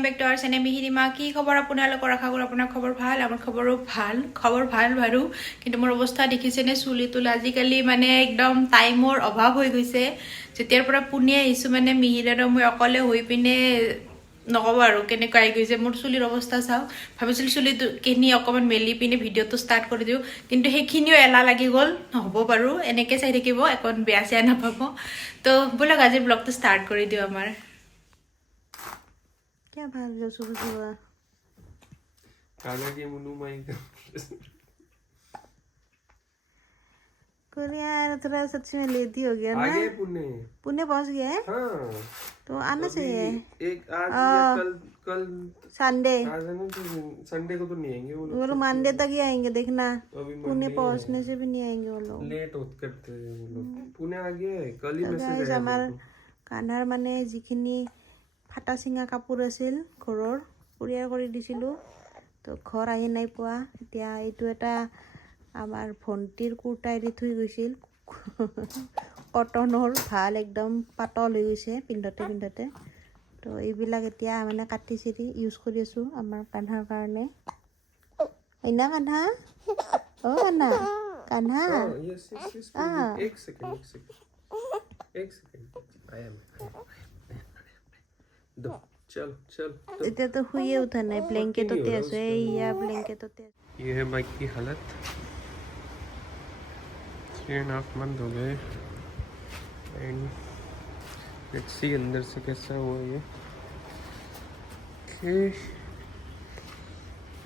welcome back to our channel মিহিৰিমা কি খবৰ আপোনালোকৰ আশা কৰো আপোনাৰ খবৰ ভাল আমাৰ খবৰো ভাল বাৰু কিন্তু মোৰ অৱস্থা দেখিছেনে চুলি তুল আজিকালি মানে একদম টাইমৰ অভাৱ হৈ গৈছে যেতিয়াৰ পৰা পুনে আহিছো মানে মিহিৰ আৰু মই অকলে হৈ পিনে নকব আৰু কেনেকৈ আহি গৈছে মোৰ চুলিৰ অৱস্থা চাও ভাবিছিল চুলি কেনি অকমান মেলি পিনে ভিডিঅটো ষ্টাৰ্ট কৰি দিও কিন্তু সেইখিনিও এলা লাগি গল নহব বাৰু এনেকৈ চাই থাকিব এখন বেয়া চেয়া নাপাব তো বলক আজি ব্লগটো ষ্টাৰ্ট কৰি দিও আমাৰ क्या भाग रहे हो सुबह सुबह खाना के मुनु माई यार थोड़ा सच में लेती हो गया ना आगे पुणे पुणे पहुंच गया है हाँ तो आना चाहिए एक आज या कल संडे आज है ना तो संडे को तो नहीं आएंगे वो वो लोग मंडे तक ही आएंगे देखना अभी पुणे पहुंचने से भी नहीं आएंगे वो लोग लेट होत करते हैं वो लोग पुणे आ गया है कल ही मैसेज गाइस आया আমাৰ কানাৰ মানে যিখিনি ফাটা চিঙা কাপোৰ আছিল ঘৰৰ কুৰিয়াৰ কৰি দিছিলোঁ তো ঘৰ আহি নাই পোৱা এতিয়া এইটো এটা আমাৰ ভণ্টিৰ কুৰ্তা এৰি থৈ গৈছিল কটনৰ ভাল একদম পাতল হৈ গৈছে পিন্ধতে তো এইবিলাক এতিয়া মানে কাটি চিৰি ইউজ কৰি আছোঁ আমাৰ কান্হাৰ কাৰণে আইনা কান্হা অ কান্হা কান্হা यस एक सेकंड आई एम दो चल এতিয়া তো শুয়ে উঠা নাই ব্লেংকেটতে আছো এইয়া ব্লেংকেটতে ये है बाइक की हालत 3.5 मंथ हो गए एंड लेट्स सी अंदर से कैसा हुआ ये ओके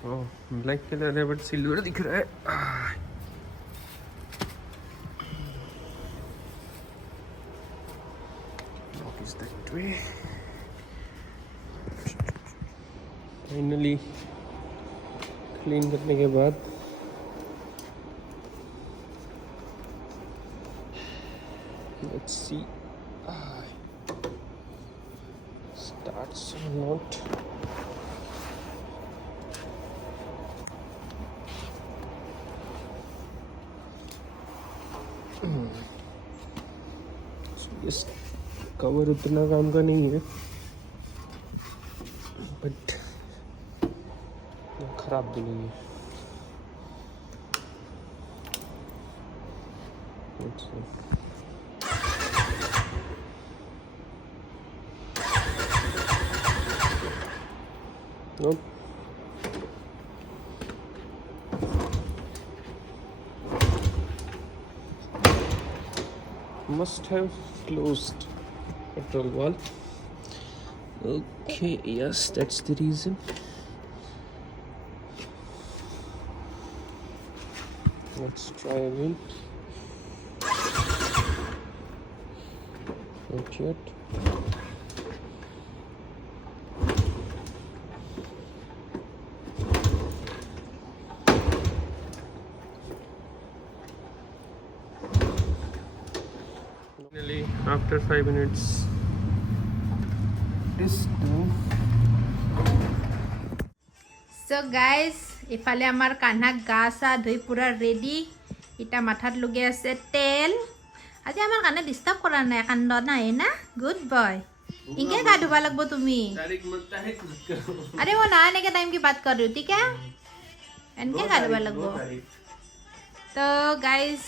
ओह ब्लैक कलर है बट सिल्वर दिख रहा है lock is that way finally clean करने के बाद let's see starts or not so this cover उतना काम का नहीं है बट खराब भी नहीं है let's see Nope. Must have closed petrol valve. Okay, yes, that's the reason. Let's try again. Not yet. Finally, after 5 minutes, this done. So guys, ইফালে আমাৰ কান্হাক গা চা ধুই পুৰা ৰেডি ইটা মাথাত লগে আছে তেল আজি আমাৰ কানে ডিস্টাৰ্ব কৰা নাই কান্দ নাই না গুড বয় ইনকে গা ধুবা লাগব তুমি अरे वो नहाने के टाइम की बात कर रही हूँ ठीक है इनके गा धुबा लागब तो गाइस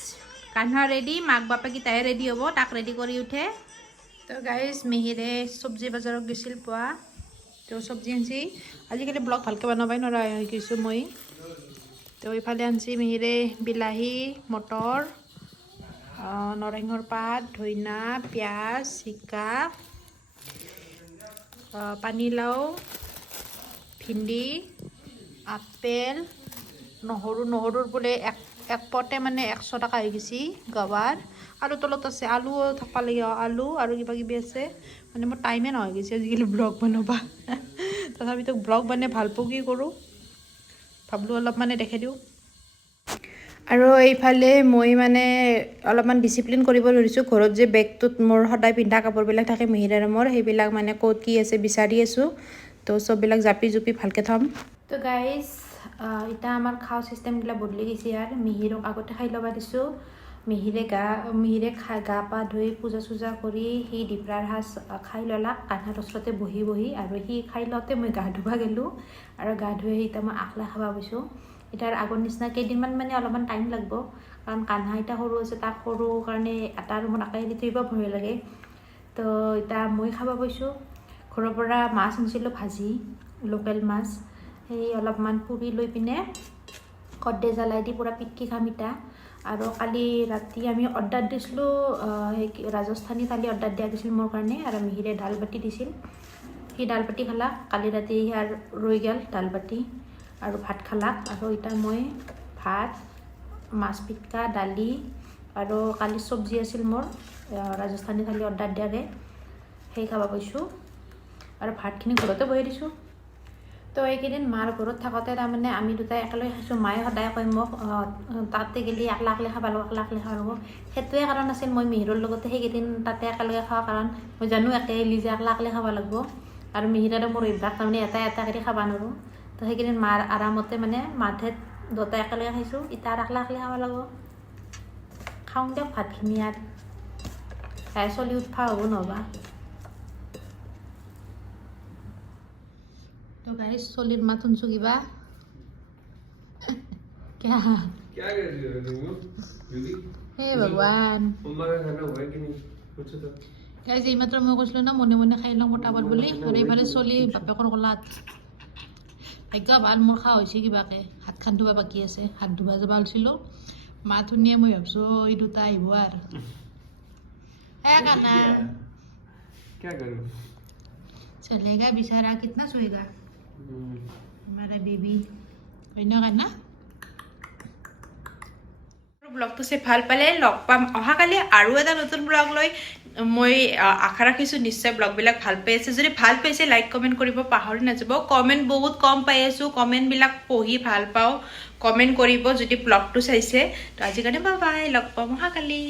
कान्हा रेडी माक बापा की ताई रेडी हब ताक रेडी करी उठे तो गाइस मिहिरे सब्जी बाजारत গৈছিল পোৱা তো সবজি আনছি আজিকালি ব্লগ ভালকে বনাবাই নৰা হৈ গৈছো মই তো ইফালে আনছি মিহিৰে বিলাহী মটৰ নৰসিংহৰ পাত ধইনা পিয়াজ জিকা পানীলাও ভিন্দি আপেল নহৰুৰ বোলে এক পটে মানে 100 টাকা হৈ গৈছি গৱাৰ আৰু তলত আছে আলু থাকবা লাগে আলু আৰু কিবা কিবি আছে মানে মোৰ টাইমে নহয় গৈছে আজিকালি ব্লগ বনাবা তথাপিতো ব্লগ বনাই ভাল পাওঁ কি কৰোঁ ভাবলো অলপ মানে দেখাই দিওঁ আৰু এইফালে মই মানে অলপমান ডিসিপ্লিন কৰিব ধৰিছোঁ ঘৰত যে বেগটোত মোৰ সদায় পিন্ধা কাপোৰবিলাক থাকে মিহিৰ মোৰ সেইবিলাক মানে ক'ত কি আছে বিচাৰি আছো তো সববিলাক জাপি জুপি ভালকে থম তো গাইস এটা আমাৰ খাও সিস্টেমগিলা বদলি গৈছে ইয়াৰ মিহিৰক আগতে খাই ল'বা দিছোঁ মিহিৰে গা পা ধুই পূজা চূজা কৰি সি দিপৰাৰ সাজ খাই ল'লাক কান্হাৰ ওচৰতে বহি আৰু সি খাই লওঁতে মই গা ধুবা গ'লোঁ আৰু গা ধুই এতিয়া মই আকলা খাবা গৈছোঁ এটাৰ আগৰ নিচিনা কেইদিনমান মানে অলপমান টাইম লাগিব কাৰণ কান্হা এতিয়া সৰু আছে তাক সৰু কাৰণে এটা ৰুমত আকাই দি থৈ ভয় লাগে তো এতিয়া মই খাব গৈছোঁ ঘৰৰ পৰা মাছ আনিছিলোঁ ভাজি লোকেল মাছ সেই অলপমান পুৰি লৈ পিনে কৰ্দে জ্বালাই দি পূৰা পিটকি খাম এতিয়া আৰু কালি ৰাতি আমি অৰ্ডাৰ দিছিলোঁ ৰাজস্থানী থালি অৰ্ডাৰ দিয়া গৈছিল মোৰ কাৰণে আৰু মিহিৰে দাল বাটি দিছিল সি দাল বাটি খালাক কালি ৰাতি ইয়াৰ ৰৈ গ'ল দাল বাটি আৰু ভাত খালাক আৰু এতিয়া মই ভাত মাছ পিটকা দালি আৰু কালি চব্জি আছিল মোৰ ৰাজস্থানী থালি অৰ্ডাৰ দিয়াকৈ সেই খাব পাইছোঁ আৰু ভাতখিনি ঘৰতে বহি দিছোঁ তো এইকেইদিন মাৰ ঘৰত থাকোঁতে তাৰমানে আমি দুটাই একেলগে খাইছোঁ মায়ে সদায় কয় মোক তাতে গেলি একলা খাব লাগিব সেইটোৱে কাৰণ আছিল মই মিহিৰৰ লগতে সেইকেইদিন তাতে একেলগে খোৱা কাৰণ মই জানো একেলি যে একলা খাব লাগিব আৰু মিহিৰ আৰু মোৰ অভ্যাস তাৰমানে এটা কৰি খাব নোৱাৰোঁ তো সেইকেইদিন মাৰ আৰামতে মানে মাঠে দুটাই একেলগে খাইছোঁ এতিয়া আৰু একলা খাব লাগিব খাওঁ দিয়ক ভাতখিনি আৰু খাই চলি উঠা হ'ব নহবা तो गाइस सोलिर माथुन सुगिबा क्या क्या कर रही हो तुम दीदी हे भगवान मम्मा का खाना हुआ कि नहीं पूछो तो गाइस এই মাত্ৰ মই কৈছিলোঁ না মনে মনে খাই লওঁ পটাপট বুলি আৰু এইফালে চলি বাপেকৰ কলাত ভাগ্য ভাল মোৰ খোৱা হৈছে কিবাকে হাত খান ধুবা বাকী আছে হাত ধুবা যাবা ওলছিলোঁ মা ধুনীয়া মই ভাবছোঁ এই দুটা আহিব আৰু কানা क्या करूं चलेगा बेचारा कितना सोएगा हमारा बेबी होइन काना ব্লগটো চাই ভাল পালে লগ পাম অহাকালি আৰু এটা নতুন ব্লগ লৈ মই আশা ৰাখিছোঁ নিশ্চয় ব্লগবিলাক ভাল পাই আছে যদি ভাল পাইছে লাইক কমেণ্ট কৰিব পাহৰি নাযাব কমেণ্ট বহুত কম পাই আছোঁ কমেণ্টবিলাক পঢ়ি ভাল পাওঁ কমেণ্ট কৰিব যদি ব্লগটো চাইছে তো আজিৰ কাৰণে বাই বাই লগ পাম অহাকালি